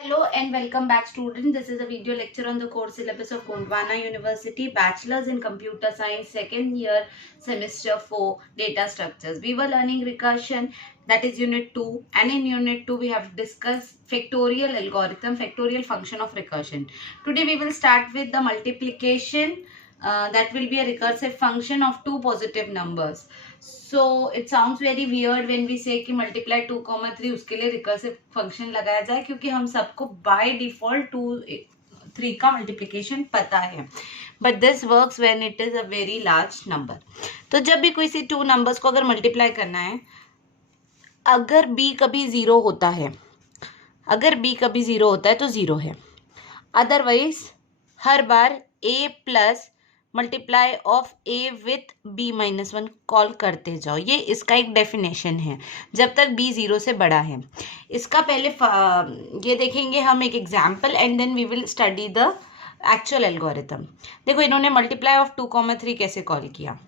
Hello and welcome back students. This is a video lecture on the core syllabus of Gondwana University, Bachelor's in Computer Science, second year, semester 4, Data Structures. We were learning recursion, that is unit 2, and in unit 2 we have discussed factorial algorithm, factorial function of recursion. Today we will start with the multiplication. That will be a recursive function of two positive numbers. So it sounds very weird when we say कि multiply 2, 3 उसके लिए recursive function लगाया जाए, क्योंकि हम सबको by default 2, 3 का multiplication पता है. But this works when it is a very large number. तो जब भी कोई सी 2 numbers को अगर multiply करना है, अगर b कभी 0 होता है, तो 0 है. Otherwise her bar a plus multiply of a with b minus 1 call करते जाओ. ये इसका एक डेफिनेशन है जब तक b 0 से बड़ा है. इसका पहले ये देखेंगे हम एक example and then we will study the actual algorithm. देखो इन्होंने मल्टीप्लाई ऑफ 2, 3 कैसे कॉल किया.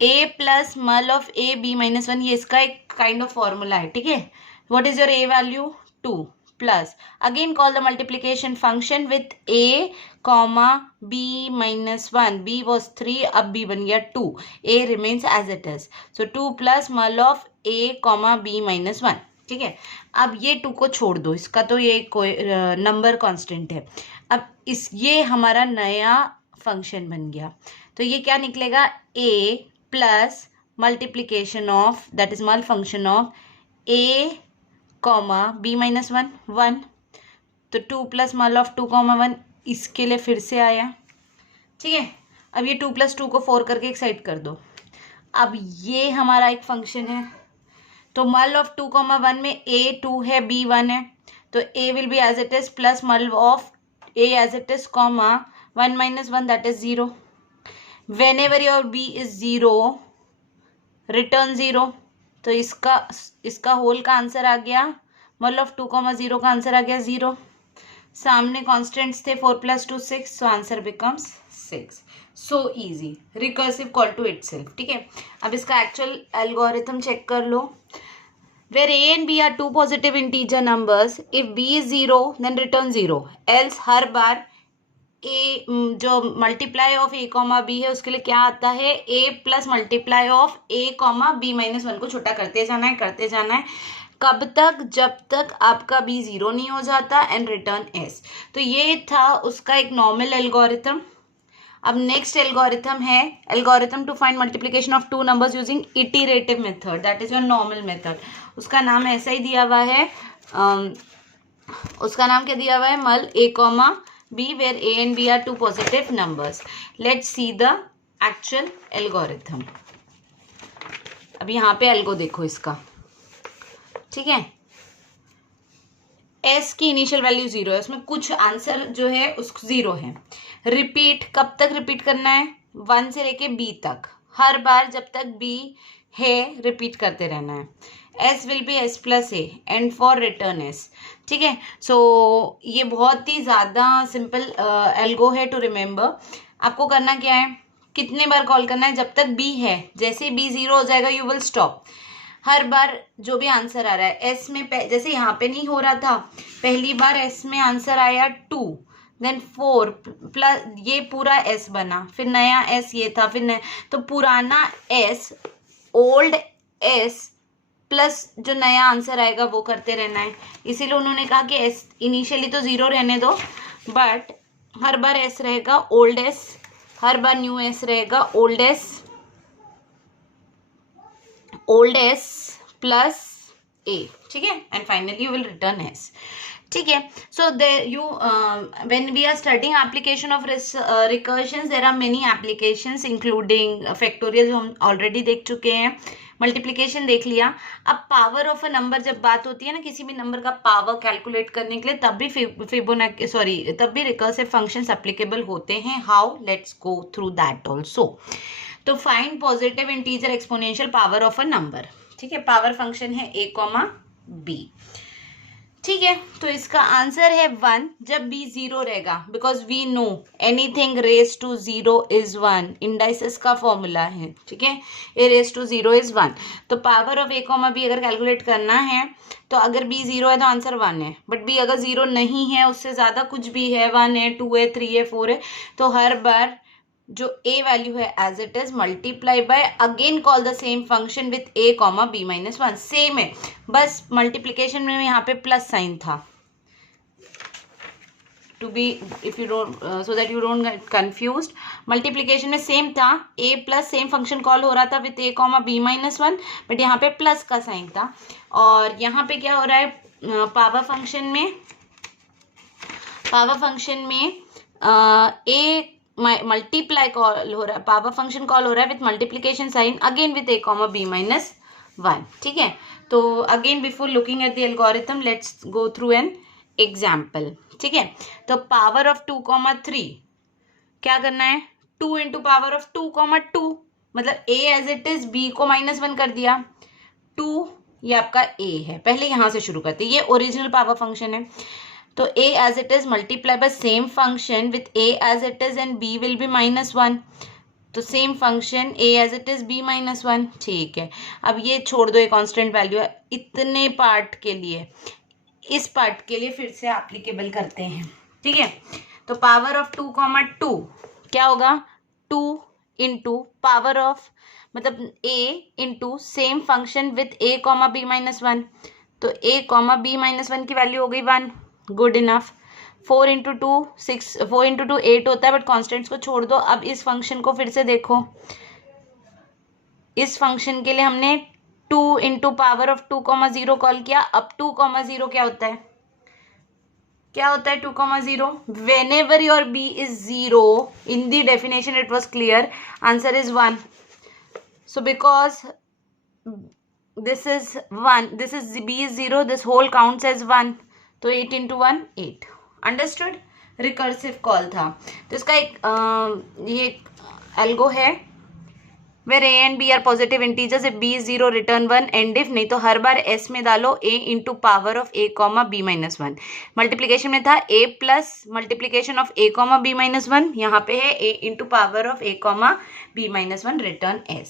a plus mul of a b minus 1, ये इसका एक काइंड ऑफ फॉर्मूला है. ठीक है, what is your a value 2 plus again call the multiplication function with a comma b minus 1. b was 3, अब b बन गया 2. a remains as it is. So 2 plus mul of a comma b minus 1. ठीक है, अब ये 2 को छोड़ दो, इसका तो ये कोई नंबर कांस्टेंट है. अब ये हमारा नया फंक्शन बन गया. तो ये क्या निकलेगा, a plus multiplication of, that is mul function of a comma b minus 1. तो 2 प्लस मल ऑफ 2, 1 इसके लिए फिर से आया. ठीक है, अब ये 2 प्लस 2 को 4 करके एक साइड कर दो. अब ये हमारा एक फंक्शन है. तो मल ऑफ 2, 1 में a 2 है, b 1 है. तो a will be as it is plus mul of a as it is comma 1 minus 1 that is 0. Whenever your b is 0 return 0. तो इसका होल का आंसर आ गया, मल ऑफ 2, 0 का आंसर आ गया 0. सामने कॉन्स्टेंट्स थे 4 + 2 6, so answer becomes 6. So easy, recursive call to itself. ठीक है, अब इसका एक्चुअल एल्गोरिथम चेक कर लो. Where a and b are two positive integer numbers, if b is 0 then return 0, else her bar a जो multiply of a comma b है उसके लिए क्या आता है, a plus multiply of a comma b minus 1 को छोटा करते जाना है. कब तक, जब तक आपका b 0 नहीं हो जाता एंड रिटर्न s. तो ये था उसका एक नॉर्मल एल्गोरिथम. अब नेक्स्ट एल्गोरिथम है algorithm to find multiplication of 2 numbers using iterative method, that is your normal method. उसका नाम ऐसा ही दिया हुआ है, उसका नाम क्या दिया हुआ है, मल a comma b where a and b are two positive numbers. Let's see the actual algorithm. अब यहाँ पे एल्गो देखो इसका. ठीक है, s की इनिशियल वैल्यू 0 है, उसमें कुछ आंसर जो है उसको 0 है. रिपीट कब तक रिपीट करना है, 1 से लेके b तक. हर बार जब तक b है रिपीट करते रहना है. s will be s plus a and for return s. ठीक है, सो ये बहुत ही ज़्यादा सिंपल एल्गो है टू रिमेंबर. आपको करना क्या है, कितने बार कॉल करना है, जब तक b है. जैसे b 0 हो जाएगा यू विल स्टॉप. हर बार जो भी आंसर आ रहा है s में, जैसे यहाँ पे नहीं हो रहा था, पहली बार s में आंसर आया 2, देन 4 प्लस ये पूरा s बना, फिर नया s ये था, फिर नया, तो पुराना s ओल्ड s प्लस जो नया आंसर आएगा वो करते रहना है. इसीलिए उन्होंने कहा कि s इनिशियली तो 0 रहने दो, बट हर बार s रहेगा ओल्ड s, हर बार न्यू s रहेगा ओल्ड s प्लस a. ठीक है, and finally you will return s. ठीक है, so there you when we are studying application of recursions, there are many applications including factorial जो हम ऑलरेडी देख चुके हैं, मल्टीप्लिकेशन देख लिया. अब पावर ऑफ अ नंबर जब बात होती है ना, किसी भी नंबर का पावर कैलकुलेट करने के लिए, तब भी रिकर्सिव फंक्शंस एप्लीकेबल होते हैं. How, let's go through that also. तो find positive integer exponential power of a number. ठीक है, पावर फंक्शन है a, b. ठीक है, तो इसका आंसर है 1 जब b 0 रहेगा, because we know anything raise to 0 is 1, indices का फॉर्मूला है, ठीक है, a रेज टू 0 इज 1। तो power of a comma b अगर कैलकुलेट करना है तो अगर b 0 है तो आंसर 1 है, बट b अगर 0 नहीं है, उससे ज्यादा कुछ भी है, 1 है, 2 है, 3 है, 4 है, तो हर बार जो a वैल्यू है as it is multiply by, again call the same function with a comma b minus 1, same है, बस मल्टीप्लीकेशन में यहाँ पे प्लस साइन था, to be if you don't so that you don't get confused. Multiplication में same था, a plus same function call हो रहा था with a comma b minus 1, but यहाँ पे प्लस का साइन था। और यहाँ पे क्या हो रहा है, पावर फंक्शन में a मल्टीप्लाई कॉल हो रहा है, पावर फंक्शन कॉल हो रहा है with multiplication sign again with a comma b minus 1, ठीक है। तो again before looking at the algorithm let's go through an example, ठीक है। तो पावर ऑफ 2 कॉमा 3 क्या करना है, 2 इंटू पावर ऑफ 2 कॉमा 2, मतलब a as it is b को माइनस 1 कर दिया, 2 ये आपका a है, पहले यहां से शुरू करते हैं, ये ओरिजिनल पावर फंक्शन है, तो a as it is multiply by same function with a as it is and b will be minus 1, तो same function a as it is b minus 1, ठीक है। अब ये छोड़ दो, ये कांस्टेंट वैल्यू है, इतने पार्ट के लिए, इस पार्ट के लिए फिर से एप्लीकेबल करते हैं, ठीक है। तो पावर ऑफ 2 कॉमा 2 क्या होगा, 2 इंटू पावर ऑफ मतलब a into same function with a comma b minus 1, तो a कॉमा b माइनस 1 की वैल्यू हो गई 1, गुड इनफ। 4 इंटू 2 6, 4 इंटू 2 8 होता है, बट कॉन्स्टेंट्स को छोड़ दो। अब इस फंक्शन को फिर से देखो, इस फंक्शन के लिए हमने 2 into power of 2 comma 0 call किया। अब 2 कॉमा 0 क्या होता है, 2 comma 0, whenever your b is 0 in the definition it was clear, answer is 1, so because this is 1, this is b is 0, this whole counts as 1, तो 8 into 1 8, understood, recursive call था। तो इसका एक ये algo है, where a and b are positive integers, if b is 0 return 1, and if नहीं तो हर बार s में डालो a into power of a comma b minus 1। Multiplication में था a plus multiplication of a comma b minus 1, यहाँ पे है a into power of a comma b minus 1 return s।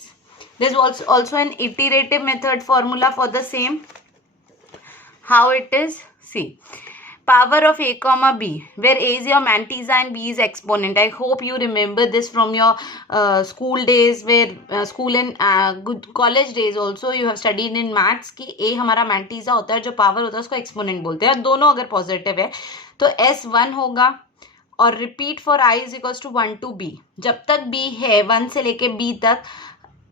This is also an iterative method formula for the same, how it is, see, power of a comma b where a is your mantissa and b is exponent. I hope you remember this from your school days, where school and good college days also you have studied in maths कि a हमारा mantissa होता है, जो power होता है उसको exponent बोलते हैं, और दोनों अगर positive है तो s 1 होगा, और repeat for i is equals to 1 to b, जब तक b है 1 से लेके b तक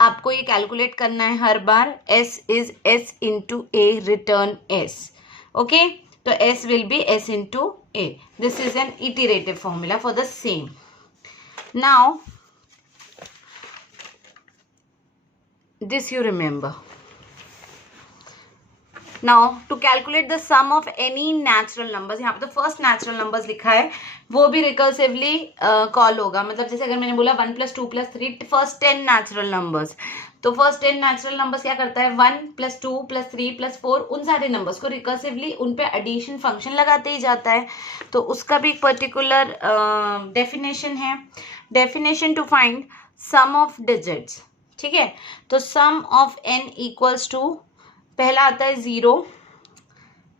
आपको ये कैलकुलेट करना है हर बार, s is s into a return s, okay, तो s will be s into a, this is an iterative formula for the same. Now this you remember. Now to calculate the sum of any natural numbers, यहाँ पे तो first natural numbers लिखा है, वो भी recursively call होगा, मतलब जैसे अगर मैंने बोला 1 + 2 + 3 फर्स्ट 10 नेचुरल नंबर्स, तो फर्स्ट 10 नेचुरल नंबर्स क्या करता है, 1 + 2 + 3 + 4, उन सारे नंबर्स को रिकर्सिवली उन पे एडिशन फंक्शन लगाते ही जाता है, तो उसका भी एक पर्टिकुलर डेफिनेशन है, definition to find sum of digits, ठीक है। तो sum of n equals to, पहला आता है 0,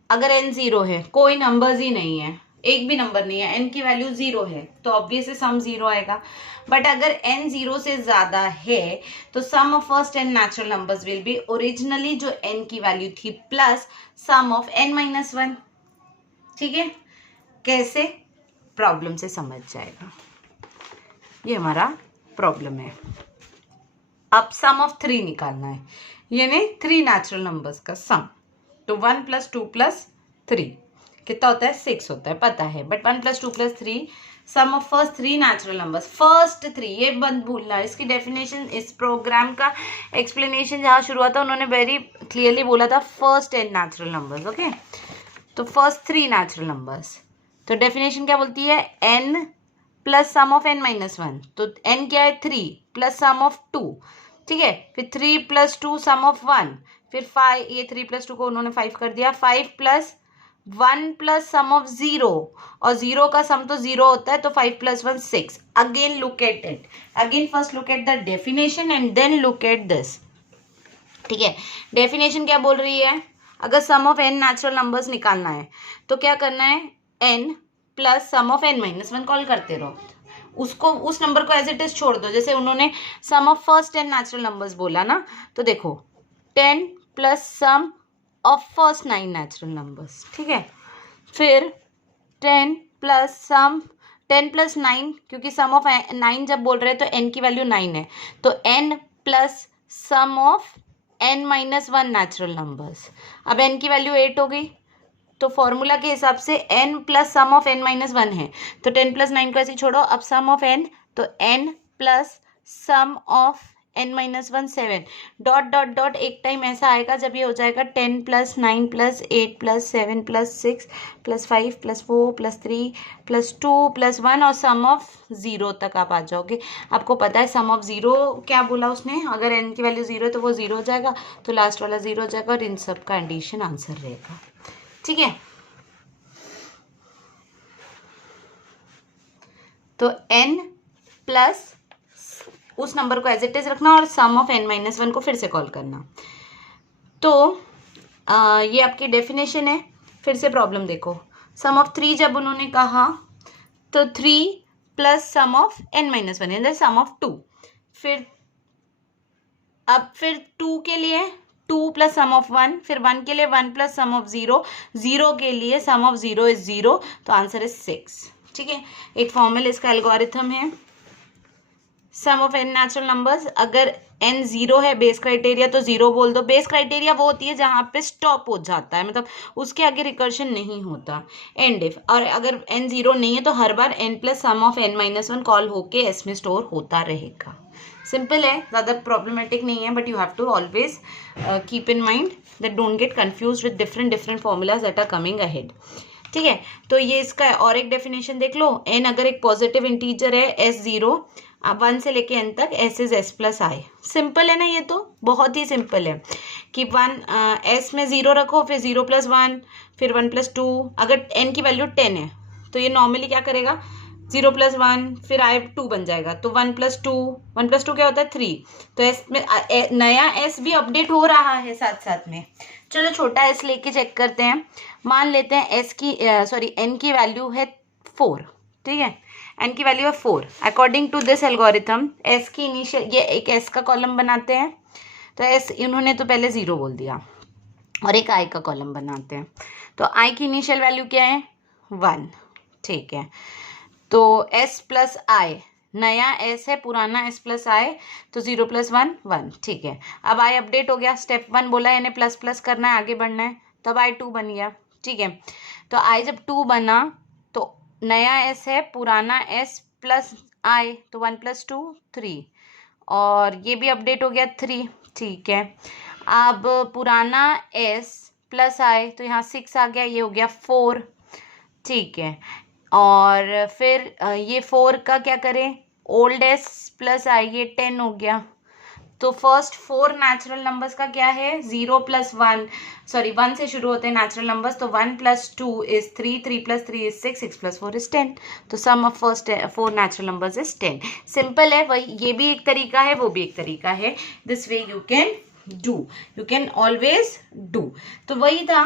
अगर n 0 है, कोई नंबर्स ही नहीं है, एक भी नंबर नहीं है, n की वैल्यू 0 है, तो ऑब्वियसली सम 0 आएगा। बट अगर n 0 से ज्यादा है तो sum of first n natural numbers will be originally जो n की वैल्यू थी प्लस सम ऑफ n - 1, ठीक है। कैसे, प्रॉब्लम से समझ जाएगा, ये हमारा प्रॉब्लम है। अब सम ऑफ 3 निकालना है, यानी 3 नेचुरल नंबर्स का सम, तो 1 + 2 + 3 कितना होता है, 6 होता है, पता है, but 1 + 2 + 3 sum of first 3 natural numbers, first 3, ये बंद भूलना। इसकी डेफिनेशन, इस प्रोग्राम का एक्सप्लेनेशन जहाँ शुरू हुआ था उन्होंने वेरी क्लियरली बोला था फर्स्ट 10 नेचुरल नंबर्स, ओके। तो फर्स्ट 3 नेचुरल नंबर्स, तो डेफिनेशन क्या बोलती है, n plus sum of n - 1, तो n क्या है, 3 प्लस सम ऑफ 2, ठीक है, फिर 3 + 2 सम ऑफ 1, फिर 5, ये 3 + 2 को उन्होंने 5 कर दिया, 5 + 1 प्लस सम ऑफ 0, और 0 का सम तो 0 होता है, तो 5 plus 1 6. Again look at it, again first look at the definition and then look at this. ठीक है, डेफिनेशन क्या बोल रही है? अगर sum of n natural numbers निकालना है तो क्या करना है? n plus sum of n minus 1 call करते रहो. उसको, उस नंबर को एज इट इज छोड़ दो. जैसे उन्होंने sum of first 10 natural numbers बोला ना, तो देखो 10 plus sum of first 9 natural numbers. ठीक है, फिर 10 प्लस सम 10 प्लस 9, क्योंकि सम ऑफ 9 जब बोल रहे हैं तो n की वैल्यू 9 है, तो n plus sum of n minus 1 natural numbers. अब n की वैल्यू 8 हो गई, तो फॉर्मूला के हिसाब से n plus sum of n minus 1 है, तो 10 प्लस 9 को ऐसे छोड़ो. अब सम ऑफ n, तो n plus sum of n minus 1 7. Dot dot dot एक टाइम ऐसा आएगा जब ये हो जाएगा 10 plus 9 plus 8 plus 7 plus 6 plus 5 plus 4 plus 3 plus 2 plus 1, और सम ऑफ 0 तक आप आ जाओगे. आपको पता है सम ऑफ 0 क्या बोला उसने? अगर n की वैल्यू 0 है तो वो 0 हो जाएगा, तो लास्ट वाला 0 हो जाएगा, और इन सब का एडिशन आंसर रहेगा. ठीक है, तो n प्लस उस नंबर को एज इट इज रखना और सम ऑफ n माइनस 1 को फिर से कॉल करना. तो ये आपकी डेफिनेशन है. फिर से प्रॉब्लम देखो. सम ऑफ 3 जब उन्होंने कहा तो 3 plus sum of n minus 1 यानी सम ऑफ 2. फिर 2 के लिए 2 प्लस सम ऑफ 1, फिर 1 के लिए 1 प्लस सम ऑफ 0, 0 के लिए सम ऑफ 0 इज 0, तो आंसर इज 6. ठीक है, एक फॉर्मूला इसका एल्गोरिथम है. सम ऑफ n नेचुरल नंबर्स, अगर n 0 है बेस क्राइटेरिया तो 0 बोल दो. बेस क्राइटेरिया वो होती है जहां पे स्टॉप हो जाता है, मतलब उसके आगे रिकर्शन नहीं होता. एंड इफ, और अगर n 0 नहीं है तो हर बार n plus sum of n minus 1 call होके s में स्टोर होता रहेगा. सिंपल है, ज़्यादा प्रॉब्लमेटिक नहीं है, but you have to always keep in mind that don't get confuse with different formulas that are coming ahead. ठीक है, तो ये इसका और एक डेफिनेशन देख लो. n अगर एक पॉजिटिव इंटीजर है, s0 1 से लेके n तक, s is s plus i. Simple है ना, ये तो बहुत ही सिंपल है कि 1 s में 0 रखो, फिर 0 प्लस 1, फिर 1 प्लस 2. अगर n की वैल्यू 10 है तो ये नॉर्मली क्या करेगा? 0 प्लस 1, फिर i 2 बन जाएगा, तो 1 प्लस 2, 1 प्लस 2 क्या होता है? 3. तो s में नया s भी अपडेट हो रहा है साथ साथ में. चलो छोटा s लेके चेक करते हैं. मान लेते हैं s की n की वैल्यू है 4. ठीक है, n की वैल्यू है 4. According to this algorithm s की इनिशियल, ये एक s का कॉलम बनाते हैं, तो s इन्होंने तो पहले 0 बोल दिया, और एक i का कॉलम बनाते हैं. तो i की इनिशियल वैल्यू क्या है? 1. ठीक है, तो s प्लस i, नया s है, पुराना s प्लस i, तो 0 प्लस 1 1. ठीक है, अब i अपडेट हो गया. स्टेप 1 बोला है इन्हें प्लस प्लस करना है, आगे बढ़ना है, तब i 2 बन गया. ठीक है, तो i जब 2 बना तो नया s है, पुराना s प्लस i, तो 1 प्लस 2 3, और ये भी अपडेट हो गया 3. ठीक है, अब पुराना s प्लस i, तो यहाँ 6 आ गया, ये हो गया 4. ठीक है, और फिर ये 4 का क्या करें? ओल्ड s प्लस i, ये 10 हो गया. तो फर्स्ट 4 नेचुरल नंबर्स का क्या है? 0 प्लस 1, सॉरी 1 से शुरू होते हैं नेचुरल नंबर्स, तो 1 plus 2 is 3, 3 plus 3 is 6, 6 plus 4 is 10. तो sum of first 4 natural numbers is 10. Simple है, वही, ये भी एक तरीका है, वो भी एक तरीका है. This way you can do, you can always do. तो वही था.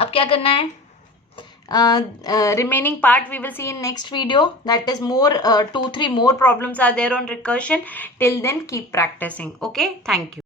अब क्या करना है? Remaining part we will see in next video. That is more 2-3 more problems are there on recursion. Till then keep practicing. Okay, thank you.